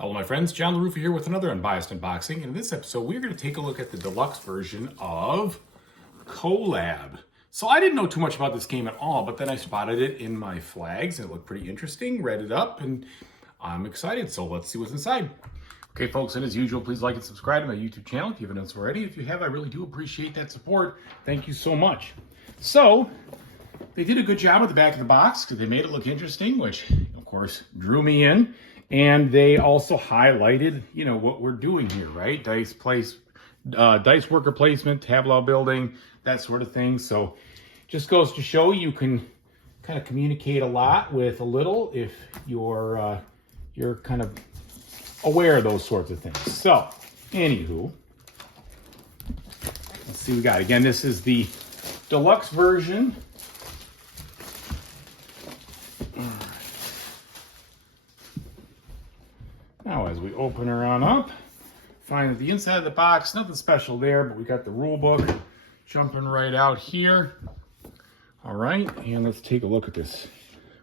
Hello my friends, John LaRuffa here with another Unbiased unboxing. And in this episode, we're going to take a look at the deluxe version of Colab. So I didn't know too much about this game at all, but then I spotted it in my flags and it looked pretty interesting, read it up, and I'm excited. So let's see what's inside. Okay folks, and as usual, please like and subscribe to my YouTube channel if you haven't done so already. If you have, I really do appreciate that support. Thank you so much. So they did a good job at the back of the box because they made it look interesting, which of course drew me in. And they also highlighted, what we're doing here, right? Dice worker placement, tableau building, that sort of thing. So just goes to show you can kind of communicate a lot with a little if you're kind of aware of those sorts of things. So, anywho, let's see what we got. Again, this is the deluxe version. Now, as we open her on up, find that the inside of the box, nothing special there, but we got the rule book jumping right out here. All right, and let's take a look at this,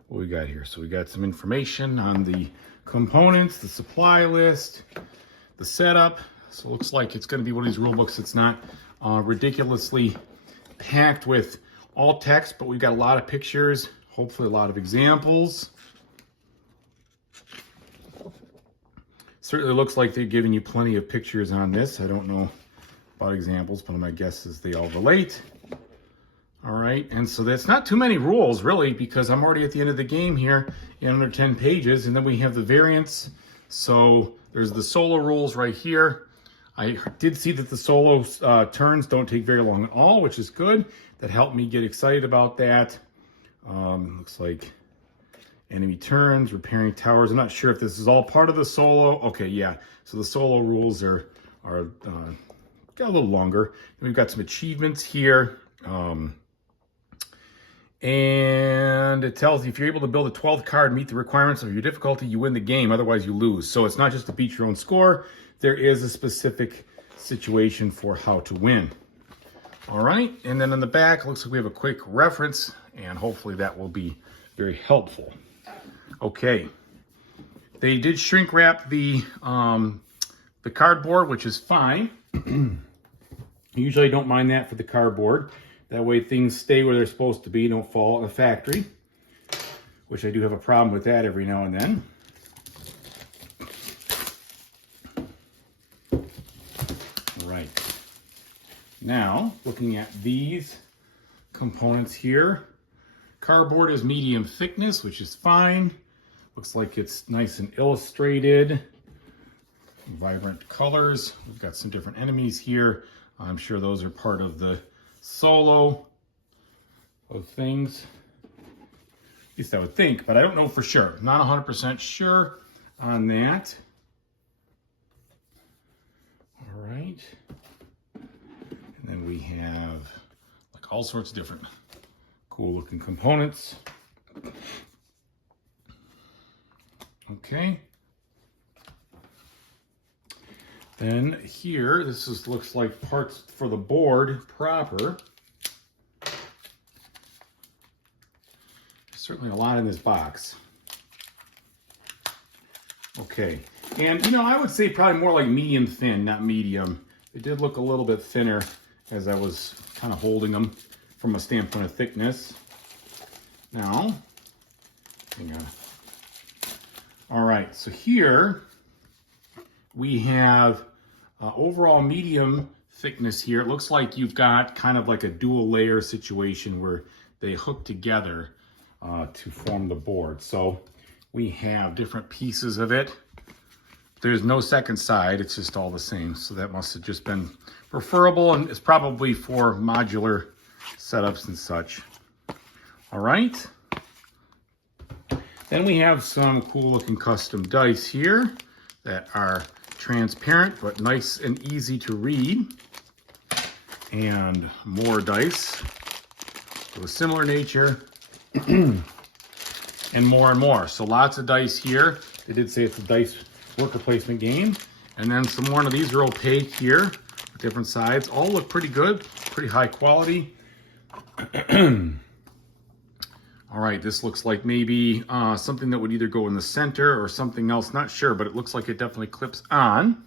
what we got here. So we got some information on the components, the supply list, the setup. So it looks like it's going to be one of these rule books that's not ridiculously packed with all text, but we've got a lot of pictures, hopefully a lot of examples. Certainly looks like they're giving you plenty of pictures on this. I don't know about examples, but my guess is they all relate. All right, and so that's not too many rules really, because I'm already at the end of the game here in under 10 pages, and then we have the variants. So there's the solo rules right here. I did see that the solo turns don't take very long at all, which is good. That helped me get excited about that. Looks like enemy turns, repairing towers. I'm not sure if this is all part of the solo. Okay, yeah. So the solo rules are got a little longer. We've got some achievements here. And it tells you if you're able to build a 12th card, meet the requirements of your difficulty, you win the game. Otherwise, you lose. So it's not just to beat your own score. There is a specific situation for how to win. All right. And then in the back, looks like we have a quick reference, and hopefully that will be very helpful. Okay, they did shrink wrap the cardboard, which is fine. Usually I don't mind that for the cardboard. That way things stay where they're supposed to be, don't fall in the factory, which I do have a problem with that every now and then. All right, now looking at these components here. Cardboard is medium thickness, which is fine. Looks like it's nice and illustrated. Vibrant colors. We've got some different enemies here. I'm sure those are part of the solo of things. At least I would think, but I don't know for sure. Not 100% sure on that. All right. And then we have like all sorts of different cool looking components. Okay. Then here, looks like parts for the board proper. There's certainly a lot in this box. Okay. And I would say probably more like medium thin, not medium. It did look a little bit thinner as I was kind of holding them from a standpoint of thickness. Now, hang on. All right, so here we have overall medium thickness here. It looks like you've got kind of like a dual layer situation where they hook together to form the board. So we have different pieces of it. There's no second side, it's just all the same. So that must have just been preferable, and it's probably for modular setups and such. All right. Then we have some cool looking custom dice here that are transparent but nice and easy to read. And more dice of a similar nature. And more. So lots of dice here. They did say it's a dice worker placement game. And then some more of these are opaque here with different sides. All look pretty good, pretty high quality. All right, this looks like maybe something that would either go in the center or something else, not sure, but it looks like it definitely clips on.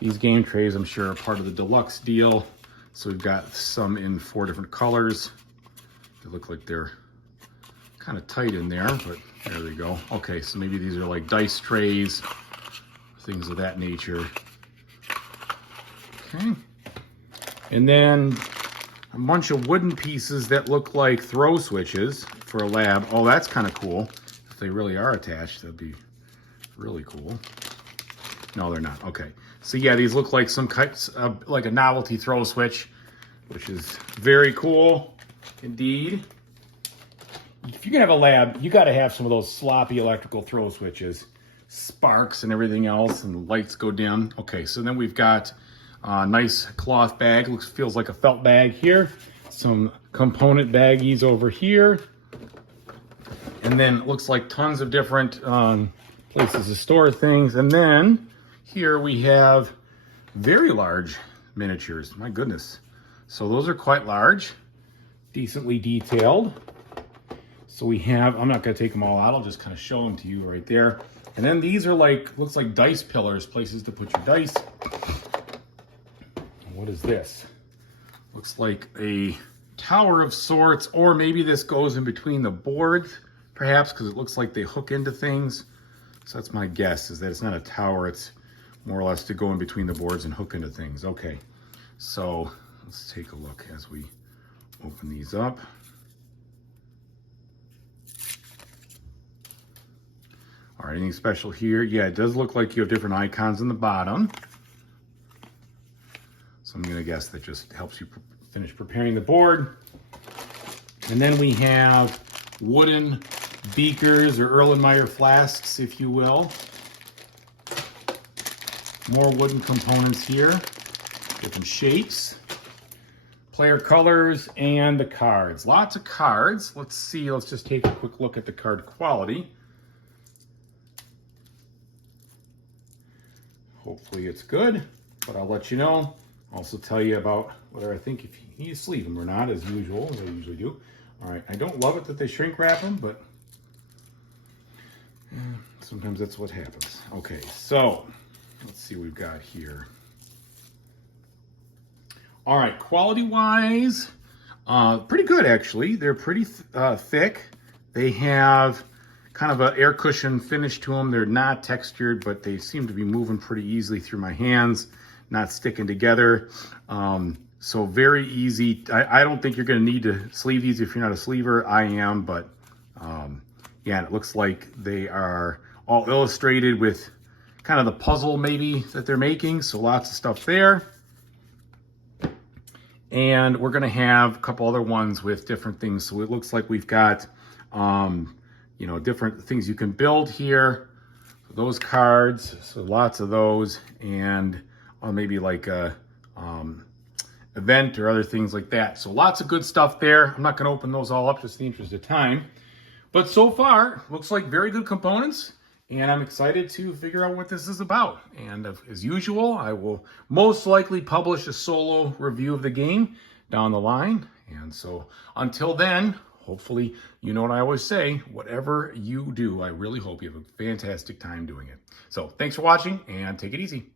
These game trays, I'm sure, are part of the deluxe deal. So we've got some in 4 different colors. They look like they're kind of tight in there, but there they go. Okay, so maybe these are like dice trays, things of that nature. Okay. And then a bunch of wooden pieces that look like throw switches for a lab. Oh, that's kind of cool. If they really are attached, that'd be really cool. No, they're not. Okay. So yeah, these look like some kinds of, like a novelty throw switch, which is very cool indeed. If you're gonna have a lab, you got to have some of those sloppy electrical throw switches, sparks and everything else, and the lights go dim. Okay, so then we've got a nice cloth bag. Feels like a felt bag here. Some component baggies over here. And then it looks like tons of different places to store things. And then here we have very large miniatures. My goodness. So those are quite large, decently detailed. So we have, I'm not going to take them all out. I'll just kind of show them to you right there. And then these are like, looks like dice pillars, places to put your dice. What is this? Looks like a tower of sorts, or maybe this goes in between the boards, perhaps, because it looks like they hook into things. So that's my guess, is that it's not a tower, it's more or less to go in between the boards and hook into things. Okay, so let's take a look as we open these up. All right, anything special here? Yeah, it does look like you have different icons in the bottom. So I'm gonna guess that just helps you finish preparing the board. And then we have wooden beakers or Erlenmeyer flasks, if you will. More wooden components here, different shapes, player colors, and the cards. Lots of cards. Let's see, let's just take a quick look at the card quality. Hopefully it's good, but I'll let you know. Also tell you about whether I think if you need to sleeve them or not, as usual, as I usually do. All right, I don't love it that they shrink wrap them, but sometimes that's what happens. Okay, so let's see what we've got here. All right, quality-wise, pretty good actually. They're pretty thick. They have kind of an air cushion finish to them. They're not textured, but they seem to be moving pretty easily through my hands, not sticking together. So very easy. I don't think you're gonna need to sleeve these if you're not a sleever. I am, but yeah, and it looks like they are all illustrated with kind of the puzzle maybe that they're making. So lots of stuff there. And we're gonna have a couple other ones with different things. So it looks like we've got, you know, different things you can build here. Those cards, so lots of those, and maybe like a event or other things like that. So lots of good stuff there. I'm not going to open those all up just in the interest of time. But so far, looks like very good components, and I'm excited to figure out what this is about. And as usual, I will most likely publish a solo review of the game down the line. And so until then, hopefully, you know what I always say, whatever you do, I really hope you have a fantastic time doing it. So thanks for watching, and take it easy.